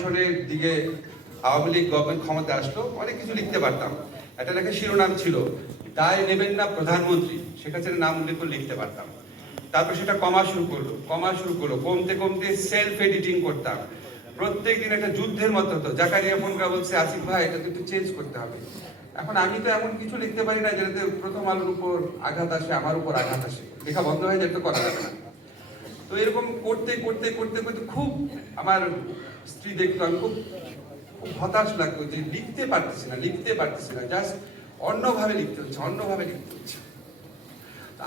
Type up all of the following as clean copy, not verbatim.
সনের দিকে আওয়ামী লীগ গভর্নমেন্ট ক্ষমতা আসলো, অনেক কিছু লিখতে পারতাম। একটা লেখা শিরোনাম ছিল দায় নেবেন না প্রধানমন্ত্রী, শেখ হাসিনার নাম উল্লেখ করে লিখতে পারতাম। তারপর সেটা কমা শুরু করলো, কমতে কমতে সেলফ এডিটিং করতাম। প্রত্যেক দিন একটা যুদ্ধের মতো হতো। জাকারিয়া ফোনকা বলছে, আসিফ ভাই এটা তো একটু চেঞ্জ করতে হবে। এখন আমি তো এমন কিছু লিখতে পারি না যেটাতে প্রথম আলোর উপর আঘাত আসে, আমার উপর আঘাত আসে, লেখা বন্ধ হয়ে যায়, তো করা যাবে না। তো এরকম করতে করতে করতে করতে খুব আমার স্ত্রী দেখতো, আমি খুব খুব হতাশ লাগতো যে লিখতে পারতেছি না, জাস্ট অন্যভাবে লিখতে হচ্ছে।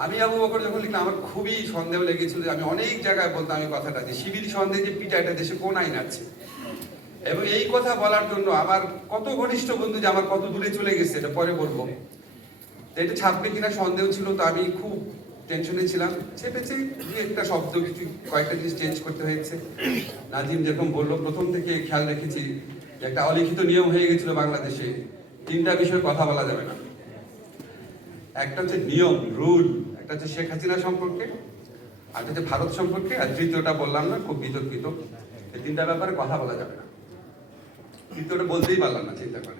আমি আবু বকর যখন লিখলাম, আমার খুবই সন্দেহ লেগেছিল যে আমি অনেক জায়গায় বলতাম এই কথাটা, যে শিবির সন্দেহে যে পিটা এটা দেশে কোন আইন আছে। এবং এই কথা বলার জন্য আমার কত ঘনিষ্ঠ বন্ধু যে আমার কত দূরে চলে গেছে, এটা পরে বলবো। এটা ছাপবে কিনা সন্দেহ ছিল, তো আমি খুব টেনশনে ছিলাম। চেপেছি একটা শব্দ, কিছু কয়েকটা জিনিস চেঞ্জ করতে হয়েছে। নাজিম যেরকম বললো, প্রথম থেকে খেয়াল রেখেছি যে একটা অলিখিত নিয়ম হয়ে গেছিল বাংলাদেশে, 3টা বিষয়ে কথা বলা যাবে না। একটা হচ্ছে নিয়ম, রুল, একটা হচ্ছে শেখ হাসিনা সম্পর্কে, আর হচ্ছে ভারত সম্পর্কে, আর তৃতীয়টা বললাম না, খুব বিতর্কিত। এই 3টা ব্যাপারে কথা বলা যাবে না। তৃতীয়টা বলতেই পারলাম না, চিন্তা করে।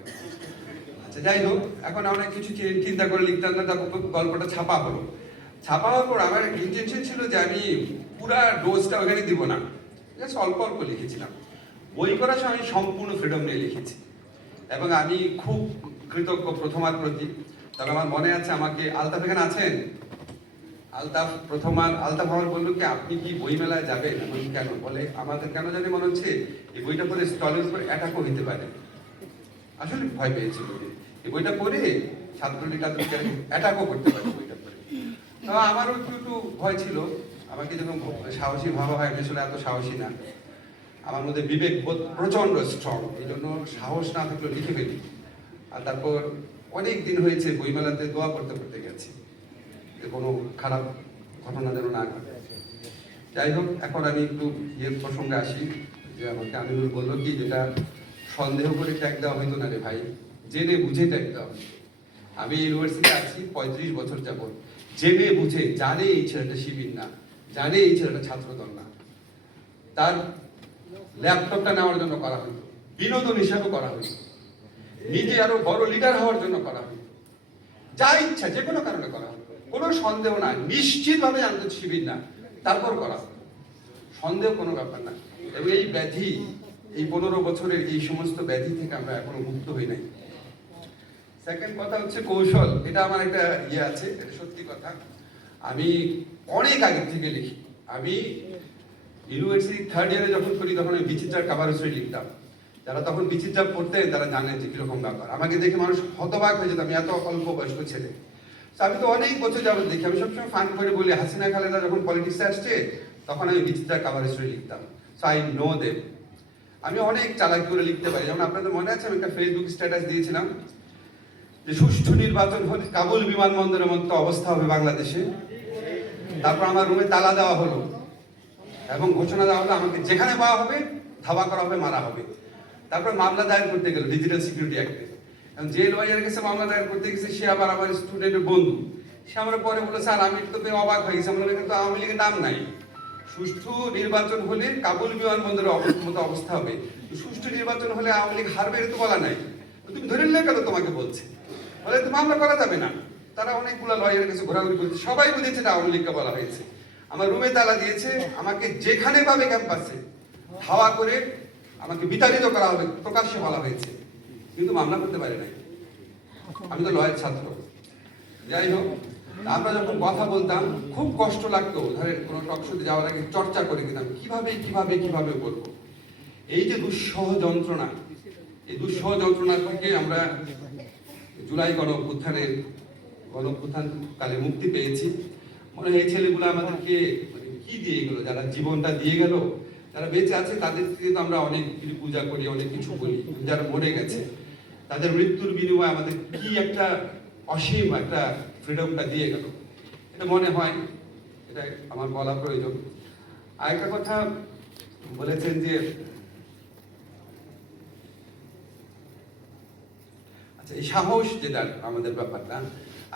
আচ্ছা, যাই হোক, এখন অনেক কিছু চিন্তা করে লিখতাম না। তারপর গল্পটা ছাপা হলো। ছাপা হওয়ার পর আমার ইন্টেনশন ছিল যে আমি পুরা ডোজটা ওখানে দিব না, জাস্ট অল্প অল্প লিখেছিলাম। বই করার সময় আমি সম্পূর্ণ ফ্রিডম নিয়ে লিখেছি, এবং আমি খুব কৃতজ্ঞ প্রথমার প্রতি। তবে আমার মনে আছে, আমাকে আলতাফ এখানে আছেন, আলতাফ আমার বললো কি, আপনি কি বই মেলায় যাবেন? কেন? বলে আমাদের কেন জানি মনে হচ্ছে এই বইটা পড়ে স্টলের উপর অ্যাটাকও হইতে পারে। আসলে ভয় পেয়েছিল এই বইটা পড়ে ছাত্রলীগ অ্যাটাকও করতে পারে বইটা পড়ে। তো আমারও একটু ভয় ছিল। আমাকে যখন সাহসী ভাবা হয়, আমি আসলে এত সাহসী না, আমার মধ্যে বিবেক বোধ প্রচন্ড স্ট্রং, এই জন্য সাহস না থাকলে লিখে ফেলি। আর তারপর অনেক দিন হয়েছে বইমেলাতে দোয়া করতে গেছি যে কোনো খারাপ ঘটনা যেন না ঘটে। যাই হোক, এখন আমি একটু প্রসঙ্গে আসি। যে আমাকে আমিনুল বললো কি, যেটা সন্দেহ করে ট্যাগ দেওয়া হইতো না রে ভাই, জেনে বুঝে ট্যাগ দেওয়া হইতো। আমি ইউনিভার্সিটি আছি 35 বছর যাবত, জেনে বুঝে, জানে এই ছেলেটা শিবির না, জানে এই ছেলেটা ছাত্রদল না, তার ল্যাপটপটা নেওয়ার জন্য করা হইতো, বিনোদন হিসাবে করা হইতো, নিজে আরো বড় লিডার হওয়ার জন্য করা হইতো, যা ইচ্ছা যে কোনো কারণে করা হতো, কোনো সন্দেহ না, নিশ্চিতভাবে জানতো শিবির না, তারপর করা হতো, সন্দেহ কোনো ব্যাপার না। এবং এই ব্যাধি, এই 15 বছরের এই সমস্ত ব্যাধি থেকে আমরা এখনো মুক্ত হই নাই। সেকেন্ড কথা হচ্ছে কৌশল। এটা আমার একটা আছে, এটা সত্যি কথা। আমি অনেক আগে থেকে লিখি। আমি ইউনিভার্সিটি 3rd ইয়ারে যখন করি, তখন আমি বিচিত্রার কাভার স্টোরি লিখতাম। যারা তখন বিচিত্রা পড়তেন তারা জানেন যে কিরকম ব্যাপার। আমাকে দেখে মানুষ হতবাক হয়ে যেত, আমি এত অল্প বয়স্ক ছেলে। আমি তো অনেক বছর যাবত দেখি। আমি সবসময় ফান করে বলি, হাসিনা খালেদা যখন পলিটিক্সে আসছে, তখন আমি বিচিত্রার কাভার স্টোরি লিখতাম। So I know them. আমি অনেক চালাকি করে লিখতে পারি। যেমন আপনাদের মনে আছে, আমি একটা ফেসবুক স্ট্যাটাস দিয়েছিলাম যে সুষ্ঠু নির্বাচন হলে কাবুল বিমানবন্দরের মতো অবস্থা হবে বাংলাদেশে। তারপর আমার রুমে তালা দেওয়া হলো এবং ঘোষণা দেওয়া হলো আমাকে যেখানে পাওয়া হবে ধাওয়া করা হবে, মারা হবে। তারপর মামলা দায়ের করতে গেল ডিজিটাল সিকিউরিটি অ্যাক্টে। যে লয়ারের কাছে মামলা দায়ের করতে গেছে, সে আবার আমার স্টুডেন্টের বন্ধু। সে আমার পরে বলে, স্যার আমি তো অবাক হয়ে গেছি, আমার কিন্তু আওয়ামী লীগের নাম নাই। সুষ্ঠু নির্বাচন হলে কাবুল বিমানবন্দরের মতো অবস্থা হবে, সুষ্ঠু নির্বাচন হলে আওয়ামী লীগ হারবে, এটা তো বলা নাই। তুমি ধরে নিলে কেন? তোমাকে বলছে, বলে তো মামলা করা যাবে না। তারা অনেকগুলো লয়ারের কাছে ঘোরাঘুরি করছে, সবাই বুঝেছে এটা আওয়ামী লীগকে বলা হয়েছে। আমার রুমে তালা দিয়েছে, আমাকে যেখানে পাবে ক্যাম্পাসে ধাওয়া করে আমাকে বিতাড়িত করা হবে, প্রকাশ্যে বলা হয়েছে, কিন্তু মামলা করতে পারে নাই। আমি তো লয়ের ছাত্র। যাই হোক, আমরা যখন কথা বলতাম খুব কষ্ট লাগতো। ধরেন কোনো টকশোতে যাওয়ার আগে চর্চা করে দিতাম কিভাবে বলবো। এই যে দুঃসহ যন্ত্রণা, এই দুঃসহ যন্ত্রণা থেকে আমরা জুলাই গণ অভ্যুত্থান কালে মুক্তি পেয়েছি। মনে হয় এই ছেলেগুলো আমাদেরকে কি দিয়ে গেল, যারা জীবনটা দিয়ে গেল, যারা বেঁচে আছে তাদের থেকে তো আমরা অনেক কিছু পূজা করি, অনেক কিছু বলি। যারা মরে গেছে তাদের মৃত্যুর বিনিময়ে আমাদের কি একটা অসীম একটা ফ্রিডমটা দিয়ে গেল, এটা মনে হয়, এটা আমার বলা প্রয়োজন। আরেকটা কথা বলেছেন যে, আচ্ছা এই সাহস যেটা আমাদের ব্যাপারটা,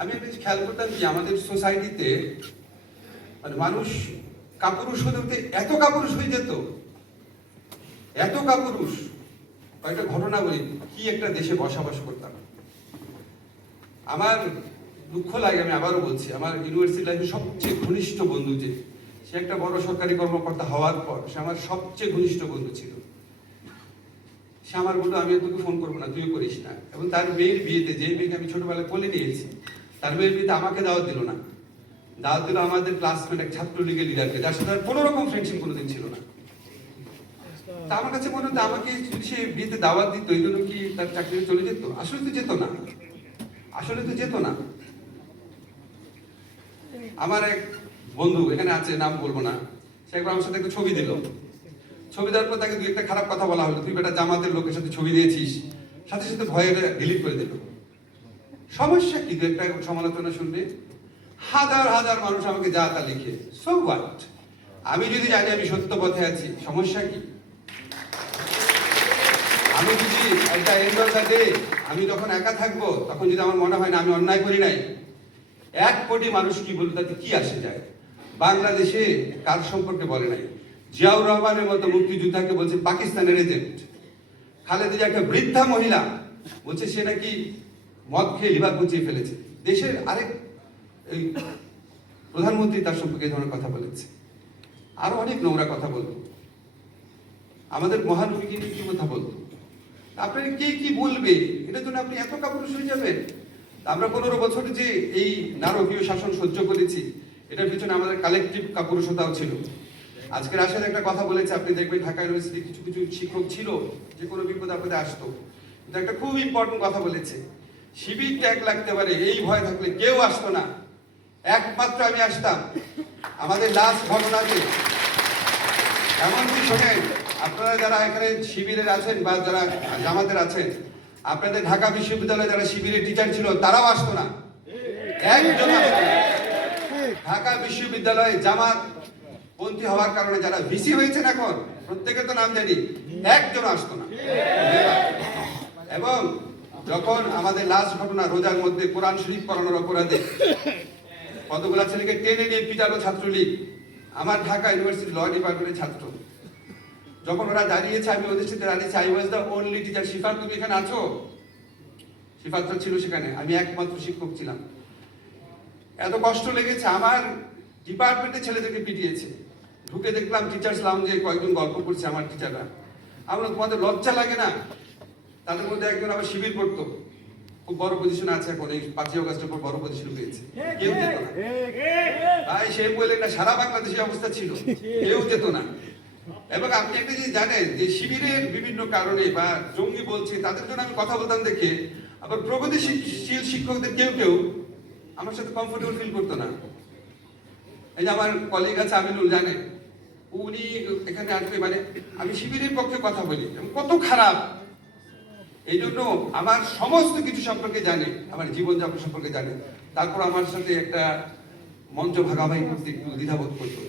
আমি একটা খেয়াল করতাম কি আমাদের সোসাইটিতে মানে মানুষ কাপুরুষ হতে এত কাপুরুষ হয়ে যেত, এত কাপুরুষ। কয়েকটা ঘটনা বলি, কি একটা দেশে বসবাস করতাম। আমার দুঃখ লাগে, আমি আবারও বলছি, আমার ইউনিভার্সিটি লাইফে সবচেয়ে ঘনিষ্ঠ বন্ধু যে, সে একটা বড় সরকারি কর্মকর্তা হওয়ার পর সে আমার সবচেয়ে ঘনিষ্ঠ বন্ধু ছিল। সে আমার বললো, আমি তোকে ফোন করবো না, তুইও করিস না। এবং তার মেয়ের বিয়েতে, যে মেয়েকে আমি ছোটবেলায় কোলে নিয়েছি, তার মেয়ের বিয়েতে আমাকে দাওয়াত দিল না, দাওয়াত দিল আমাদের ক্লাসমেট এক ছাত্রলীগের লিডারকে, যার সাথে কোনো রকম ফ্রেন্ডশিপ কোনোদিন ছিল না। তা আমার কাছে মনে হতো, আমাকে যদি সে বিয়েতে দাওয়াত দিত, এই জন্য কি তার চাকরি চলে যেত? আসলে তো যেত না, আসলে তো যেত না। আমার এক বন্ধু এখানে আছে, নাম বলবো না, সে একবার আমার সাথে একটা ছবি দিল। ছবি দেওয়ার পর তাকে দুই একটা খারাপ কথা বলা হলো, তুই বেটা জামাতের লোকের সাথে ছবি দিয়েছিস, সাথে সাথে ভয়ে ডিলিট করে দিল। সমস্যা কি? দু একটা সমালোচনা শুনবে, হাজার হাজার মানুষ আমাকে যা তা লিখে, সো হোয়াট? আমি যদি জানি আমি সত্য পথে আছি, সমস্যা কি? আমি যদি একটা এন্ড অফ দ্য ডে, আমি যখন একা থাকবো, তখন যদি আমার মনে হয় না আমি অন্যায় করি নাই, 1 কোটি মানুষ কি বলবে, তাতে কি আসে যায়? বাংলাদেশে কার সম্পর্কে বলে নাই? জিয়াউর রহমানের মতো মুক্তিযোদ্ধাকে বলছে পাকিস্তানের এজেন্ট। খালেদা জিয়া একটা বৃদ্ধা মহিলা বলছে সে নাকি মদ খেয়ে লিভার পচিয়ে ফেলেছে। দেশের আরেক এই প্রধানমন্ত্রী তার সম্পর্কে এই ধরনের কথা বলেছে। আরো অনেক নোংরা কথা বলতো, আমাদের মহানবীকে নিয়ে কি কথা বলতো। আপনাকে কে কি বলবে, এটার জন্য আপনি এত কাপুরুষ হয়ে যাবেন? আমরা 15 বছর যে এই নারকীয় শাসন সহ্য করেছি, এটার পিছনে আমাদের কালেকটিভ কাপুরুষতাও ছিল। আজকের আসার একটা কথা বলেছে, আপনি দেখবেন ঢাকা ইউনিভার্সিটি কিছু কিছু শিক্ষক ছিল যে কোনো বিপদ আপদে আসতো, কিন্তু একটা খুব ইম্পর্টেন্ট কথা বলেছে, শিবির ট্যাগ লাগতে পারে এই ভয় থাকলে কেউ আসতো না, একমাত্র আমি আসতাম। আমাদের লাস্ট ঘটনাতে এমনকি শোনেন, আপনারা যারা এখানে শিবিরের আছেন বা যারা জামাতের আছেন, আপনাদের ঢাকা বিশ্ববিদ্যালয়ে যারা শিবিরের টিচার ছিল তারাও আসতো না, একজন আসতো না। ঢাকা বিশ্ববিদ্যালয়ে জামাত পন্থী হওয়ার কারণে যারা ভিসি হয়েছেন এখন, প্রত্যেকের তো নাম জানি, একজন আসতো না। এবং যখন আমাদের লাস্ট ঘটনা, রোজার মধ্যে কোরআন শরীফ পড়ানোর অপরাধে কতগুলা ছেলেকে টেনে নিয়ে পিটালো ছাত্রলীগ, আমার ঢাকা ইউনিভার্সিটি ল ডিপার্টমেন্টের ছাত্র, যখন ওরা দাঁড়িয়েছে আমি ওদের সাথে দাঁড়িয়েছি, I was the only teacher. Shifat, তুমি এখানে আছো? শিফাত ছিল সেখানে, আমি একমাত্র শিক্ষক ছিলাম। এত কষ্ট লেগেছে, আমার ডিপার্টমেন্টের ছেলেদেরকে পিটিয়েছে। ঢুকে দেখলাম টিচার্স লাউঞ্জে কয়েকজন গল্প করছে আমার টিচাররা। আমরা, তোমাদের লজ্জা লাগে না? তাদের মধ্যে একজন আবার শিবির করতো, খুব বড় পজিশন আছে এখন, এই 5ই অগস্টের পর বড় পজিশন পেয়েছে, কেউ যেত না। ভাই সে বলে না, সারা বাংলাদেশের অবস্থা ছিল, কেউ যেত না। এবং আপনি একটা জিনিস জানেন যে শিবিরের বিভিন্ন কারণে বা জঙ্গি বলছে তাদের জন্য আমি কথা বলতাম দেখে, আবার প্রগতিশীল শিক্ষকদের কেউ কেউ আমার সাথে কমফোর্টেবল ফিল করতো না। এই যে আমার কলিগ আছে আমিনুল, জানে, উনি এখানে আসবে মানে আমি শিবিরের পক্ষে কথা বলি, কত খারাপ। এই জন্য আমার সমস্ত কিছু সম্পর্কে জানে, আমার জীবনযাপন সম্পর্কে জানে, তারপর আমার সাথে একটা মঞ্চ ভাগাভাগি করতে একটু দ্বিধাবোধ করতো।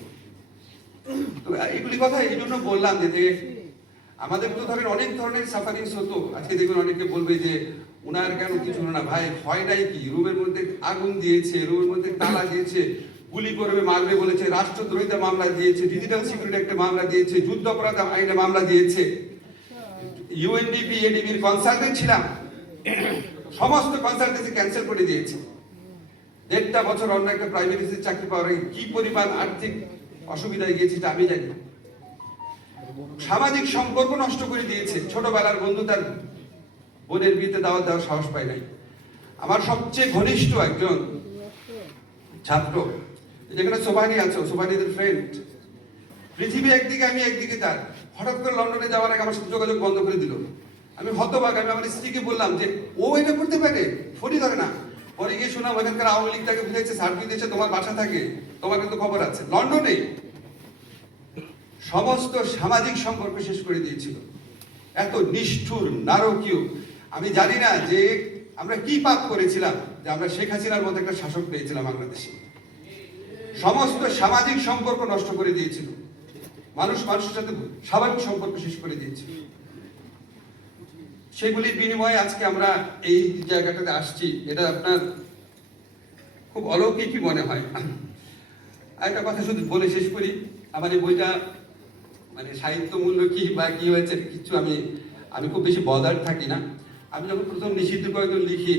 তো এগুলি কথা এই জন্য বললাম যে আমাদের তো ধরেন অনেক ধরনের সাফারিংস হতো। আজকে দেখবেন অনেকে বলবে যে উনার কেন কিছু হলো না। ভাই হয় নাই কি? রুমের মধ্যে আগুন দিয়েছে, রুমের মধ্যে তালা দিয়েছে, গুলি করবে মারবে বলেছে, রাষ্ট্রদ্রোহিতা মামলা দিয়েছে, ডিজিটাল সিকিউরিটি একটা মামলা দিয়েছে, যুদ্ধ অপরাধ আইনে মামলা দিয়েছে। ইউএনডিপি এডিবির কনসালটেন্ট ছিলাম, সমস্ত কনসালটেন্সি ক্যান্সেল করে দিয়েছে। 1.5 বছর অন্য একটা প্রাইভেট চাকরি পাওয়ার কি পরিমাণ আর্থিক অসুবিধায় গিয়েছে আমি জানি। সামাজিক সম্পর্ক নষ্ট করে দিয়েছে। ছোটবেলার বন্ধু তার বোনের বিয়েতে দাওয়াত দেওয়ার সাহস পায় নাই। আমার সবচেয়ে ঘনিষ্ঠ একজন ছাত্র, যেখানে সোভানি আছো, সোভানিদের ফ্রেন্ড, পৃথিবী একদিকে আমি একদিকে তার, হঠাৎ করে লন্ডনে যাওয়ার আগে আমার সাথে যোগাযোগ বন্ধ করে দিল। আমি হতবাক। আমি আমার স্ত্রীকে বললাম যে ও এটা করতে পারে, ফোনই ধরে না। পরে গিয়ে শোনাম ওখানকার আওয়ামী লীগ তাকে বুঝেছে, সার্ভি দিয়েছে, তোমার বাসা থাকে, তোমার কিন্তু খবর আছে। লন্ডনে সমস্ত সামাজিক সম্পর্ক শেষ করে দিয়েছিল। এত নিষ্ঠুর, নারকীয়। আমি জানি না যে আমরা কি পাপ করেছিলাম যে আমরা শেখ হাসিনার মতো একটা শাসক পেয়েছিলাম বাংলাদেশে। সমস্ত সামাজিক সম্পর্ক নষ্ট করে দিয়েছিল, মানুষ মানুষের সাথে স্বাভাবিক সম্পর্ক শেষ করে দিয়েছিল। সেগুলির বিনিময়ে আজকে আমরা এই জায়গাটাতে আসছি, এটা আপনার খুব অলৌকিকই মনে হয়। একটা কথা শুধু বলে শেষ করি, আমার এই বইটা মানে সাহিত্য মূল্য কি বা কি হয়েছে কিছু আমি খুব বেশি বদার থাকি না। আমি যখন প্রথম নিষিদ্ধ কয়েকজন লিখি